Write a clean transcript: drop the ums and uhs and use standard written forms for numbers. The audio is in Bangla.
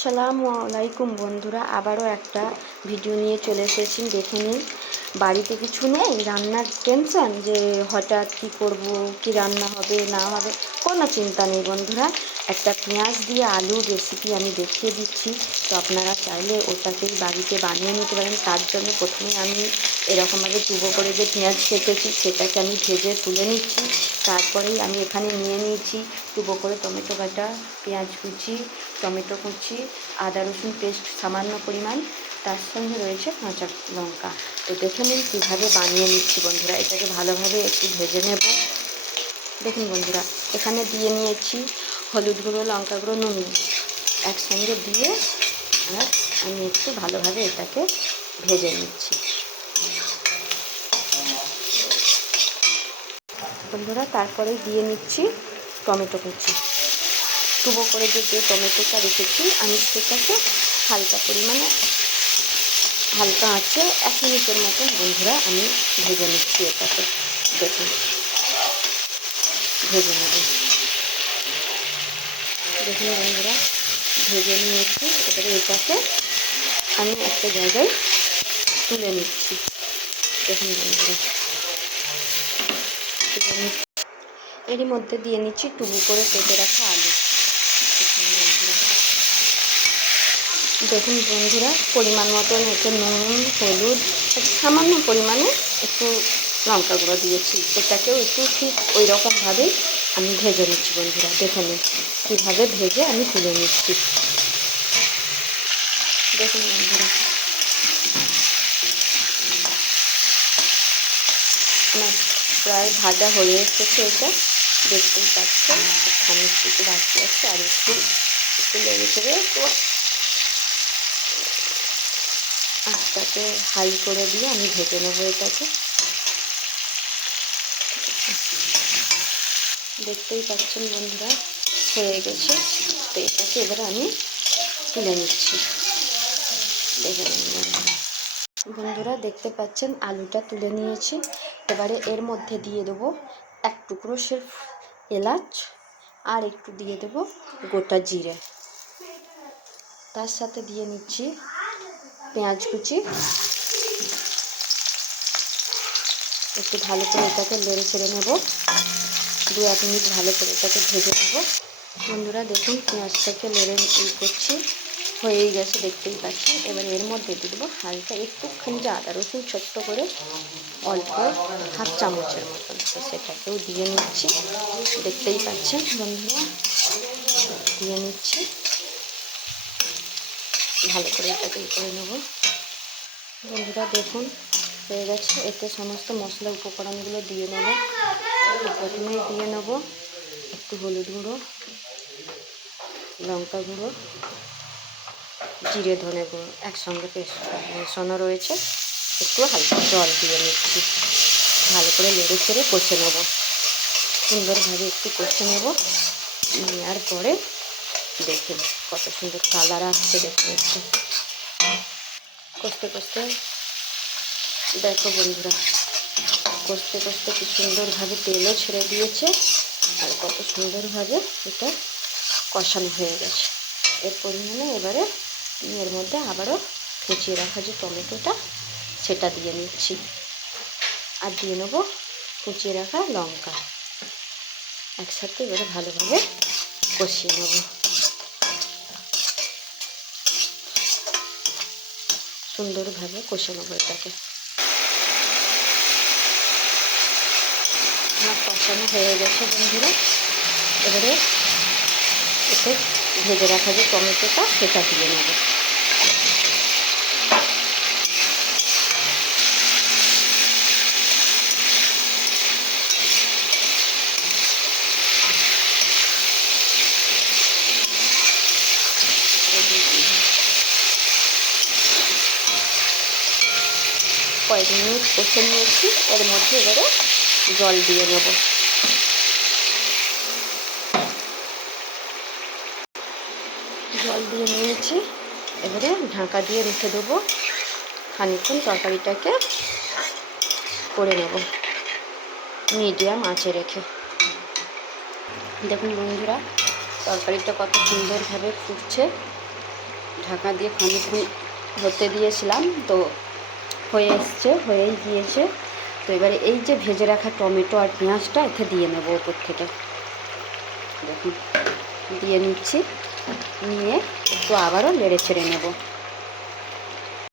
আসসালামু আলাইকুম বন্ধুরা, আবারও একটা ভিডিও নিয়ে চলে এসেছি। দেখে নিন, বাড়িতে কিছু নেই, রান্নার টেনশন যে হঠাৎ কী করব, কি রান্না হবে না হবে, কোনো চিন্তা নেই বন্ধুরা। একটা পেঁয়াজ দিয়ে আলুর রেসিপি আমি দেখিয়ে দিচ্ছি। তো আপনারা চাইলে ওটাকেই বাড়িতে বানিয়ে নিতে পারেন। তার জন্য প্রথমে আমি এরকমভাবে চুবো করে যে পেঁয়াজ কেটেছি সেটাকে আমি ভেজে তুলে নিচ্ছি। তারপরেই আমি এখানে নিয়ে নিয়েছি চুবো করে টমেটো কাটা, পেঁয়াজ কুচি, টমেটো কুচি, আদা রসুন পেস্ট সামান্য পরিমাণ, তার সঙ্গে রয়েছে কাঁচা লঙ্কা। তো দেখে নিন কীভাবে বানিয়ে নিচ্ছি বন্ধুরা। এটাকে ভালোভাবে একটু ভেজে নেব। দেখুন বন্ধুরা, এখানে দিয়ে নিয়েছি হলুদ গুঁড়ো, লঙ্কা গুঁড়ো, নুন একসঙ্গে দিয়ে আর আমি একটু ভালোভাবে এটাকে ভেজে নিচ্ছি বন্ধুরা। তারপরে দিয়ে নিচ্ছি টমেটো কুচি। টুকরো করে যে টমেটোটা রেখেছি আমি সেটাকে হালকা পরিমাণে হালকা আঁচে 1 মিনিটের মতন বন্ধুরা আমি ভেজে নিচ্ছি। এটাকে দেখুন ভেজে নেব। দেখুন বন্ধুরা, ভেজে নিয়েছি। এবারে এটাকে আমি একটা জায়গায় তুলে নিচ্ছি। দেখুন বন্ধুরা, তুলে নিচ্ছি। এরই মধ্যে দিয়ে নিচ্ছি টুকরো করে কেটে রাখা আলু। দেখুন বন্ধুরা, পরিমাণ মতন একটু নুন, হলুদ, সামান্য পরিমাণে একটু লঙ্কা গুঁড়ো দিয়েছি। এটাকেও একটু ঠিক ওই রকমভাবেই আমি ভেজে নিচ্ছি বন্ধুরা। দেখে নিন কীভাবে ভেজে আমি তুলে নিচ্ছি। দেখুন বন্ধুরা, আমার প্রায় ভাজা হয়ে এসেছে। এটা দেখতেই পাচ্ছেন, এখানে একটু বাকি আছে, আর একটু একটু লেগে চড়ে আঁচটাকে হাই করে দিয়ে আমি ভেজে নেবো এটাকে। দেখতেই পাচ্ছেন বন্ধুরা, হয়ে গেছে। তো এটাকে এবারে আমি তুলে নিচ্ছি। দেখে নিন বন্ধুরা, দেখতে পাচ্ছেন আলুটা তুলে নিয়েছি। এবারে এর মধ্যে দিয়ে দেবো 1 টুকরো সির্ফ এলাচ, আর একটু দিয়ে দেব গোটা জিরে। তার সাথে দিয়ে নিচ্ছি পেঁয়াজ কুচি। একটু ভালো করে এটাকে নেড়ে ছেড়ে নেব। 2-1 মিনিট ভালো করে এটাকে ভেজে নেব বন্ধুরা। দেখুন পেঁয়াজটাকে নেড়ে করছি, হয়েই গেছে দেখতেই পাচ্ছেন। এবার এর মধ্যে দিয়ে দেবো হালকা একটুখানি যে আদা রসুন, ছোট্ট করে অল্প 1/2 চামচের মতন। তো সেটাকেও দিয়ে নিচ্ছি। দেখতেই পাচ্ছেন বন্ধুরা, দিয়ে নিচ্ছি। ভালো করে এটাকে করে নেব বন্ধুরা। দেখুন হয়ে গেছে। এতে সমস্ত মশলা উপকরণগুলো দিয়ে নেব। প্রথমেই দিয়ে নেব একটু হলুদ গুঁড়ো, লঙ্কা গুঁড়ো, জিরে ধনে গুঁড়ো একসঙ্গে মেশানো রয়েছে। একটু হালকা জল দিয়ে নিচ্ছি। ভালো করে নেড়ে ছেড়ে কষে নেব। সুন্দরভাবে একটু কষে নেব। নেওয়ার পরে দেখুন কত সুন্দর কালার আসছে। দেখুন একটু কষতে কষতে দেখো বন্ধুরা, কষতে কষতে কি সুন্দরভাবে তেলও ছেড়ে দিয়েছে, আর কত সুন্দরভাবে এটা কষানো হয়ে গেছে। এর পরিমাণে এবারে এর মধ্যে আবারও কুচিয়ে রাখা যে টমেটোটা সেটা দিয়ে নিচ্ছি, আর দিয়ে নেবো কুচিয়ে রাখা লঙ্কা। একসাথে এবারে ভালোভাবে কষিয়ে নেব। সুন্দরভাবে কষে নেবো এটাকে। আমার কষানো হয়ে গেছে বন্ধুরা। এবারে এতে ভেজে রাখা যে টমেটোটা সেটা দিয়ে নেব। কয়েক মিনিট কষে নিয়েছি। এর মধ্যে এবারে জল দিয়ে নেব। জল দিয়ে নিয়েছি। এবারে ঢাকা দিয়ে রেখে দেবো। খানিকক্ষণ তরকারিটাকে করে নেব মিডিয়াম আঁচে রেখে। দেখুন বন্ধুরা, তরকারিটা কত সুন্দরভাবে ফুটছে। ঢাকা দিয়ে খানিকক্ষণ হতে দিয়েছিলাম, তো হয়ে এসছে, হয়েই গিয়েছে। তো এবারে এই যে ভেজে রাখা টমেটো আর পেঁয়াজটা এতে দিয়ে নেব ওপর থেকে। দেখুন দিয়ে নিচ্ছি, নিয়ে একটু আবারও নেড়ে ছেড়ে নেব।